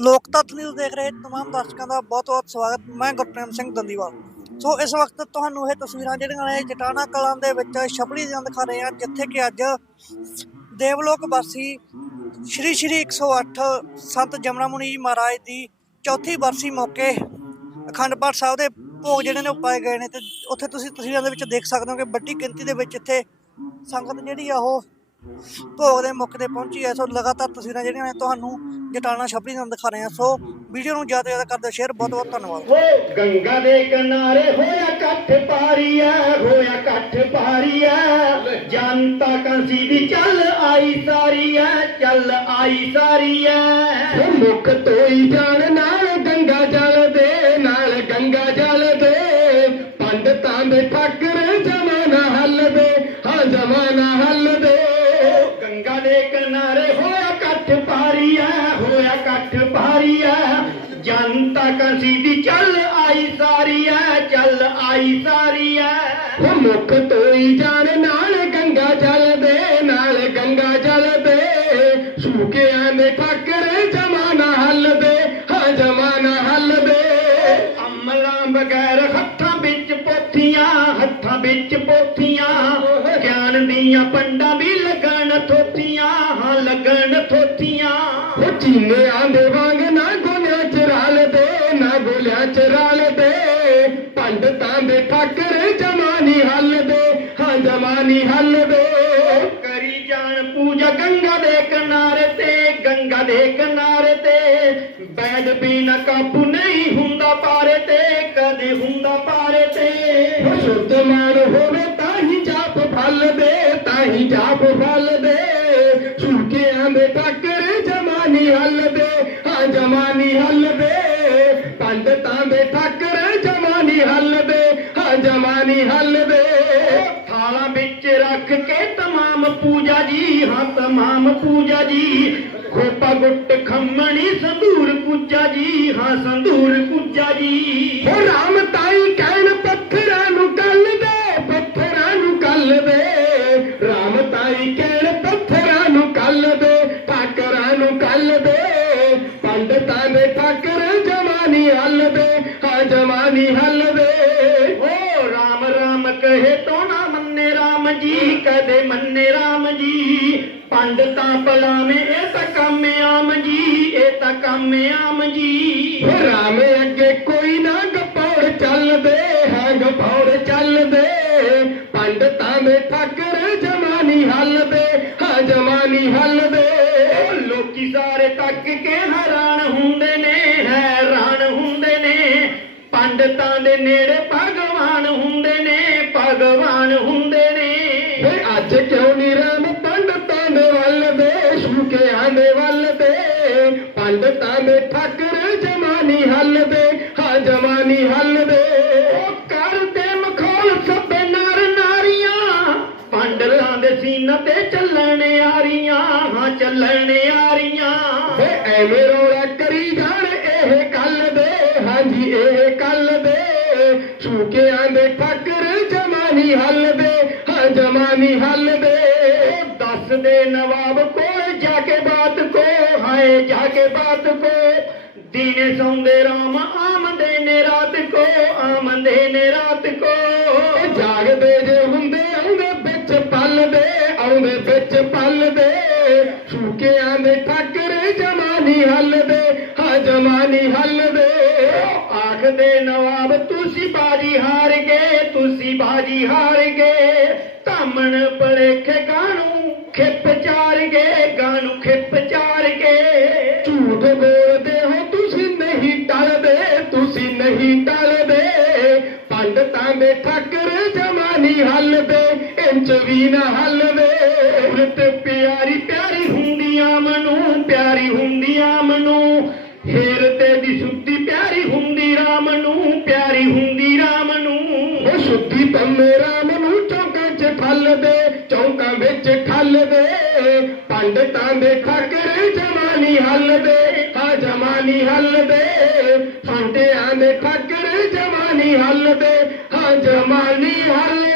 ਲੋਕ ਤੱਤ ਨਿਊਜ਼ ਦੇਖ ਰਹੇ ਤਮਾਮ ਦਰਸ਼ਕਾਂ ਦਾ ਬਹੁਤ-ਬਹੁਤ ਸਵਾਗਤ। ਮੈਂ ਗੁਰਪ੍ਰੇਮ ਸਿੰਘ ਦੰਦੀਵਾਲ। ਸੋ ਇਸ ਵਕਤ ਤੁਹਾਨੂੰ ਇਹ ਤਸਵੀਰਾਂ ਜਿਹੜੀਆਂ ਨੇ ਜਟਾਣਾ ਕਲਾਂ ਦੇ ਵਿੱਚ ਛਪੜੀ ਦੀਆਂ ਦਿਖਾ ਰਹੇ ਹਾਂ, ਜਿੱਥੇ ਕਿ ਅੱਜ ਦੇਵਲੋਕ ਵਾਸੀ ਸ਼੍ਰੀ ਸ਼੍ਰੀ 108 ਸੰਤ ਜਮਨਾ ਮੁਨੀ ਮਹਾਰਾਜ ਦੀ ਚੌਥੀ ਬਰਸੀ ਮੌਕੇ ਅਖੰਡ ਪਾਠ ਸਾਹਿਬ ਦੇ ਭੋਗ ਜਿਹੜੇ ਨੇ ਉਹ ਪਾਏ ਗਏ ਨੇ ਤੇ ਉੱਥੇ ਤੁਸੀਂ ਤਸਵੀਰਾਂ ਦੇ ਵਿੱਚ ਦੇਖ ਸਕਦੇ ਹੋ ਕਿ ਵੱਡੀ ਗਿਣਤੀ ਦੇ ਵਿੱਚ ਇੱਥੇ ਸੰਗਤ ਜਿਹੜੀ ਆ ਉਹ ਭੋਗ ਦੇ ਮੁੱਖ ਤੇ ਪਹੁੰਚੀ ਹੈ, ਸੋ ਲਗਾਤਾਰ ਤਸਵੀਰਾਂ ਜਿਹੜੀਆਂ ਨੇ ਤੁਹਾਨੂੰ ਜਟਾਣਾ ਛਪੜੀ ਨਾਲ ਦਿਖਾ ਰਹੇ ਹਾਂ। ਸੋ ਵੀਡੀਓ ਨੂੰ ਜ਼ਿਆਦਾ ਜ਼ਿਆਦਾ ਕਰਦੇ ਸ਼ੇਅਰ ਬਹੁਤ ਬਹੁਤ ਧੰਨਵਾਦ। ਹੋ ਗੰਗਾ ਦੇ ਕਿਨਾਰੇ ਹੋਇਆ ਕੱਠ ਪਾਰੀਆ ਹੋਇਆ ਕੱਠ ਪਾਰੀਆ ਜਨਤਾ ਕੰਸੀ ਦੀ ਚੱਲ ਆਈ ਸਾਰੀਆ ਚੱਲ ਆਈ ਸਾਰੀਆ ਮੁਖ ਤੋਈ ਜਾਣ ਹੋਇਆ ਕੱਠ ਪਾਰੀਆ ਹੋਇਆ ਕੱਠ ਪਾਰੀਆ ਜਨਤਾ ਕੰਸੀ ਦੀ ਚੱਲ ਆਈ ਸਾਰੀ ਸਾਰੀਆ, ਚੱਲ ਆਈ ਸਾਰੀਆ। ਉਹ ਮੁਖ ਤੋਈ ਜਾਣ, ਨਾਲ ਗੰਗਾ ਜਲ ਦੇ, ਨਾਲ ਗੰਗਾ ਜਲ ਦੇ। ਸੂਕਿਆਂ ਦੇ ਠਾਕਰ ਜਮਾਨਾ ਹੱਲ ਦੇ, ਹਾਂ ਜਮਾਨਾ ਹੱਲ ਦੇ। ਅਮਲਾਂ ਬਗੈਰ ਹੱਥਾਂ ਵਿੱਚ ਪੋਥੀਆਂ, ਹੱਥਾਂ ਵਿੱਚ ਪੋਥੀਆਂ। ਗਿਆਨ ਦੀਆਂ ਪੰਡਾਂ ਵੀ ਲੱਗਣ ਉਹ ਚੀਨਿਆਂ ਦੇ ਨਾ ਗੋਲਿਆਂ ਚ ਰਲ ਦੇ, ਨਾ ਗੋਲਿਆਂ ਚ ਰਲ ਦੇ। ਪੰਡਤਾਂ ਦੇ ਠਾਕਰ ਜਮਾਨੀ ਹੱਲ ਦੇ, ਹਾਂ ਜਮਾਨੀ ਹੱਲ ਦੇ। ਕਰੀ ਜਾਣ ਪੂਜਾ ਗੰਗਾ ਦੇ ਕਿਨਾਰੇ ਤੇ, ਗੰਗਾ ਦੇ ਕਿਨਾਰੇ ਤੇ। ਬੈਡ ਪੀਣਾ ਕਾਬੂ ਨਹੀਂ ਹੁੰਦਾ ਪਾਰੇ ਤੇ, ਕਦੇ ਹੁੰਦਾ ਪਾਰੇ ਤੇ। ਉਹ ਸ਼ੁੱਧ ਹੋਵੇ ਤਾਂ ਹੀ ਜਾਪ ਫਲ ਦੇ, ਤਾਂ ਹੀ ਜਾਪ ਫਲ ਜਮਾਨੀ ਹੱਲ ਦੇ। ਪੰਡਤਾਂ ਦੇ ਠੱਕਰ ਜਮਾਨੀ ਹੱਲ ਦੇ। ਹਾਂ ਜਮਾਨੀ ਹੱਲ ਦੇ। ਥਾਲਾਂ ਵਿੱਚ ਰੱਖ ਕੇ ਤਮਾਮ ਪੂਜਾ ਜੀ। ਹਾਂ, ਤਮਾਮ ਪੂਜਾ ਜੀ। ਖੋਪਾ ਗੁੱਟ ਖੰਮਣੀ, ਸੰਧੂਰ ਪੂਜਾ ਜੀ। ਹਾਂ, ਸੰਧੂਰ ਪੂਜਾ ਜੀ। ਕਹੇ ਤੋ ਨਾ ਮੰਨੇ ਰਾਮ ਜੀ ਕਦੇ ਮੰਨੇ ਰਾਮ ਜੀ। ਪੰਡਤਾਂ ਪਲਾਵੇਂ ਇਹ ਤਾਂ ਕੰਮ ਆਮ ਜੀ ਇਹ ਤਾਂ ਕੰਮ ਆਮ ਜੀ। ਰਾਮ ਅੱਗੇ ਕੋਈ ਨਾ ਗਪੌੜ ਚੱਲਦੇ ਹੈ ਗਪੌੜ ਚੱਲਦੇ। ਪੰਡਤਾਂ ਦੇ ਠਾਕਰ ਜਮਾਨੀ ਹੱਲ ਦੇ ਹਾਂ ਜਮਾਨੀ ਹੱਲ ਦੇ ਓ ਲੋਕੀ ਸਾਰੇ ਤੱਕ ਕੇ ਹੈਰਾਨ ਹੁੰਦੇ ਨੇ ਹੈਰਾਨ ਹੁੰਦੇ ਨੇ। ਪੰਡਤਾਂ ਦੇ ਨੇੜੇ ਭਗਵਾਨ ਹੁੰਦੇ ਪੰਡਤਾਂ ਦੇ ਠਾਕਰ ਜਮਾਨੀ ਹੱਲ ਦੇ, ਹਾਂ ਜਮਾਨੀ ਹੱਲ ਦੇ। ਉਹ ਕਰਦੇ ਮਖੌਲ ਸਭੇ ਨਰ ਨਾਰੀਆਂ ਪੰਡਤਾਂ ਦੇ ਸੀਨਾ ਤੇ ਚੱਲਣ ਆਰੀਆਂ, ਹਾਂ ਚੱਲਣ ਆਰੀਆਂ। ਵੇ ਐਵੇਂ ਰੌਲਾ ਕਰੀ ਜਾਣ ਇਹ ਕੱਲ ਦੇ ਹਾਂਜੀ ਇਹ ਕੱਲ ਦੇ। ਝੂਕਿਆਂ ਦੇ ਠਾਕਰ ਜਮਾਨੀ ਹੱਲ ਦੇ, ਹਾਂ ਜਮਾਨੀ ਹੱਲ ਦੇ। ਦੱਸ ਦੇ ਨਵਾਬ ਕੋਲ ਜਾ ਕੇ ਬਾਤ ਕੋ ਹਾਏ ਜਾ ਕੇ ਬਾਤ ਕੋ। ਦੀਨੇ ਸੌਂਦੇ ਰਾਮ ਆਮਦੇ ਨੇ ਰਾਤ ਕੋ, ਆਮਦੇ ਨੇ ਰਾਤ ਕੋ। ਜਾਗਦੇ ਜੇ ਹੁੰਦੇ, ਆਉਂਦੇ ਵਿੱਚ ਪਲ ਦੇ ਆਉਂਦੇ ਵਿੱਚ ਪਲ ਦੇ ਝੂਕਿਆਂ ਦੇ ਠੱਕਰ ਜਮਾਨੀ ਹੱਲਦੇ, ਹਾਂ ਜਮਾਨੀ ਹੱਲ ਦੇ ਆਖਦੇ ਨਵਾਬ, ਤੁਸੀਂ ਬਾਜੀ ਹਾਰ ਗਏ, ਤੁਸੀਂ ਬਾਜੀ ਹਾਰ ਗਏ। ਧਾਮਣ ਪਲੇਖੇ ਪੰਡਤਾਂ ਦੇ ਠੱਕਰ ਜਮਾਨੀ ਹੱਲ ਇੰਚ ਵੀ ਨਾ ਹੱਲ ਦੇ। ਉਰਤ ਪਿਆਰੀ ਪਿਆਰੀ ਹੁੰਦੀਆਂ ਮਨੂੰ, ਪਿਆਰੀ ਹੁੰਦੀਆਂ ਮਨੂੰ। ਹੇਰ ਤੇ ਦੀ ਸੁੱਤੀ ਪਿਆਰੀ ਹੁੰਦੀ ਰਾਮ ਨੂੰ, ਪਿਆਰੀ ਹੁੰਦੀ ਰਾਮ ਨੂੰ। ਉਹ ਸੁੱਤੀ ਪੰਮੇ ਰਾਮ ਨੂੰ ਚੌਂਕਾਂ 'ਚ ਠੱਲ ਦੇ, ਚੌਂਕਾਂ ਵਿੱਚ ਠੱਲ ਦੇ। ਪੰਡਤਾਂ ਦੇ ਠਾਕਰ ਜਮਾਨੀ ਹੱਲ ਦੇ ਫਾਂਟਿਆਂ ਦੇ ਠਾਕਰ ਜਵਾਨੀ ਹੱਲ ਦੇ ਹਾਂ ਜਮਾਨੀ ਹੱਲ